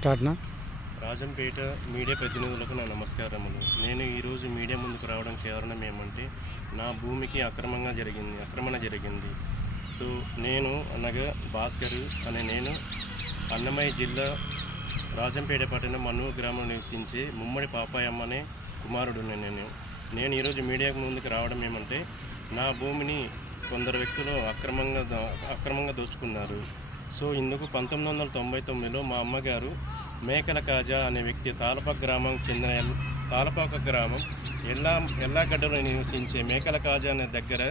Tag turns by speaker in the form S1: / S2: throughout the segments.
S1: స్టార్ట్నా?
S2: Rajampet media ప్రతినిధులకు నా నమస్కారములు. నేను ఈరోజు మీడియా ముందుకు రావడం కారణం ఏమంటే నా భూమికి అక్రమంగా జరిగింది అక్రమణ జరిగింది. సో నేను అనగా భాస్కర్ అనే నేను అన్నమయ్య జిల్లా రాజంపేట పట్టణం మన్నూరు గ్రామంలో నివసించే ముమ్మడి పాపాయమ్మ అనే కుమారుడు నేను నేను ఈరోజు మీడియా ముందుకు రావడం ఏమంటే నా భూమిని కొందరు వ్యక్తులు అక్రమంగా అక్రమంగా దోచుకున్నారు. సో ఇందుకు పంతొమ్మిది వందల తొంభై తొమ్మిదిలో మా అమ్మగారు మేకల కాజా అనే వ్యక్తి తాలపాక గ్రామం చెందిన తాలపాక గ్రామం ఎల్లా ఎల్లాగడ్డలో నివసించే మేకల కాజా అనే దగ్గర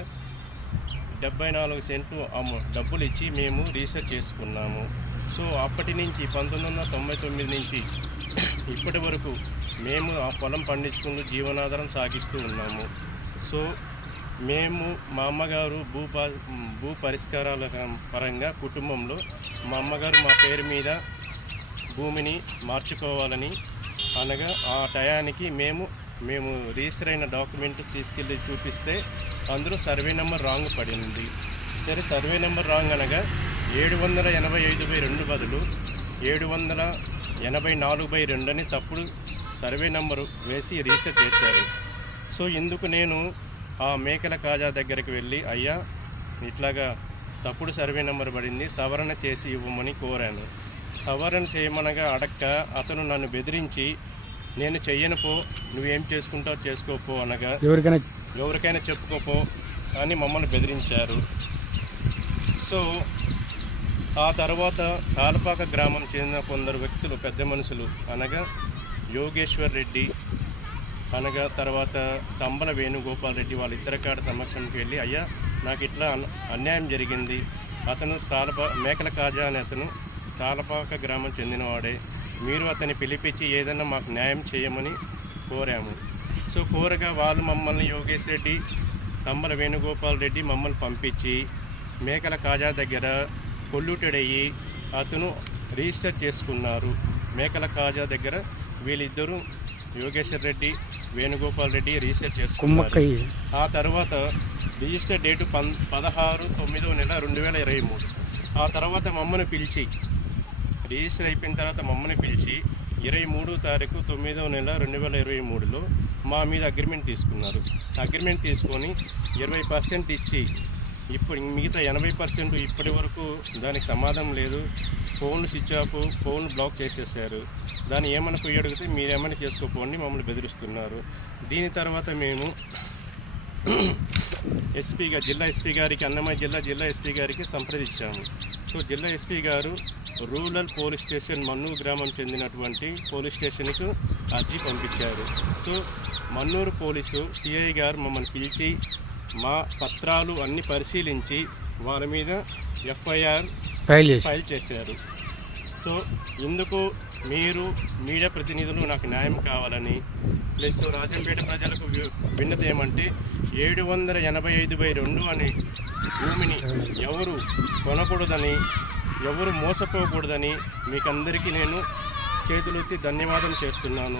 S2: డెబ్బై నాలుగు సెంట్లు డబ్బులు ఇచ్చి మేము రీసెర్చ్ చేసుకున్నాము. సో అప్పటి నుంచి పంతొమ్మిది వందల తొంభై తొమ్మిది నుంచి ఇప్పటి వరకు మేము ఆ పొలం పండించుకుంటూ జీవనాధారం సాగిస్తూ ఉన్నాము. సో మేము మా అమ్మగారు భూ ప- భూ పరిష్కారాల పరంగా కుటుంబంలో మా అమ్మగారు మా పేరు మీద భూమిని మార్చుకోవాలని అనగా ఆ టయానికి మేము మేము రిజిస్టర్ అయిన డాక్యుమెంట్ తీసుకెళ్ళి చూపిస్తే అందరూ సర్వే నెంబర్ రాంగ్ పడింది. సరే సర్వే నెంబర్ రాంగ్ అనగా ఏడు వందల ఎనభై ఐదు బై రెండు బదులు ఏడు వందల ఎనభై నాలుగు బై రెండు అని తప్పుడు సర్వే నెంబరు వేసి రిజిస్టర్ చేశారు. సో ఇందుకు నేను ఆ మేకల కాజా దగ్గరికి వెళ్ళి అయ్యా ఇట్లాగా తప్పుడు సర్వే నెంబర్ పడింది సవరణ చేసి ఇవ్వమని కోరాను. సవరణ చేయమనగా అడక్క అతను నన్ను బెదిరించి నేను చెయ్యను పో నువ్వేం చేసుకుంటావు చేసుకోపో అనగా
S1: ఎవరికైనా
S2: ఎవరికైనా చెప్పుకోపో అని మమ్మల్ని బెదిరించారు. సో ఆ తర్వాత తాలపాక గ్రామం చెందిన కొందరు వ్యక్తులు పెద్ద మనుషులు అనగా యోగేశ్వర్ రెడ్డి అనగా తర్వాత తంబల వేణుగోపాల్ రెడ్డి వాళ్ళిద్దరి కాడ సమక్షంకి వెళ్ళి అయ్యా నాకు ఇట్లా అన్- అన్యాయం జరిగింది. అతను తాలపా మేకల కాజా అనే అతను తాలపాక గ్రామం చెందినవాడే. మీరు అతన్ని పిలిపించి ఏదైనా మాకు న్యాయం చేయమని కోరాము. సో కోరగా వాళ్ళు మమ్మల్ని యోగేష్ రెడ్డి తంబల వేణుగోపాల్ రెడ్డి మమ్మల్ని పంపించి మేకల కాజా దగ్గర కొల్యూటెడ్ అయ్యి అతను రిజిస్టర్ చేసుకున్నారు. మేకల కాజా దగ్గర వీళ్ళిద్దరూ యోగేశ్వర్ రెడ్డి వేణుగోపాల్ రెడ్డి రిజిస్టర్ చేసుకున్నారు. ఆ తర్వాత రిజిస్టర్ డేటు పన్ పదహారు తొమ్మిదో నెల రెండు వేల ఇరవై మూడు. ఆ తర్వాత మమ్మల్ని పిలిచి రిజిస్టర్ అయిపోయిన తర్వాత మమ్మల్ని పిలిచి ఇరవై మూడో తారీఖు తొమ్మిదో నెల రెండు వేల ఇరవై మూడులో మా మీద అగ్రిమెంట్ తీసుకున్నారు. అగ్రిమెంట్ తీసుకొని ఇరవై పర్సెంట్ ఇచ్చి ఇప్పుడు మిగతా ఎనభై పర్సెంట్ ఇప్పటి వరకు దానికి సమాధానం లేదు. ఫోన్లు స్విచ్ ఆఫ్ ఫోన్ బ్లాక్ చేసేసారు. దాన్ని ఏమైనా పోయి అడిగితే మీరేమైనా చేసుకోపోండి మమ్మల్ని బెదిరిస్తున్నారు. దీని తర్వాత మేము ఎస్పీగా జిల్లా ఎస్పీ గారికి అన్నమయ్య జిల్లా జిల్లా ఎస్పీ గారికి సంప్రదించాము. సో జిల్లా ఎస్పీ గారు రూరల్ పోలీస్ స్టేషన్ మన్నూరు గ్రామం చెందినటువంటి పోలీస్ స్టేషన్కు అర్జీ పంపించారు. సో మన్నూరు పోలీసు సిఐ గారు మమ్మల్ని పిలిచి మా పత్రాలు అన్ని పరిశీలించి వారి మీద ఎఫ్ఐఆర్
S1: ఫైల్
S2: చేశారు. సో ఇందుకు మీరు మీడియా ప్రతినిధులు నాకు న్యాయం కావాలని ప్లస్ రాజంపేట ప్రజలకు విన్నతి ఏమంటే ఏడు వందల ఎనభై ఐదు బై రెండు అనే భూమిని ఎవరు కొనకూడదని ఎవరు మోసపోకూడదని మీకందరికీ నేను చేతులెత్తి ధన్యవాదం చేస్తున్నాను.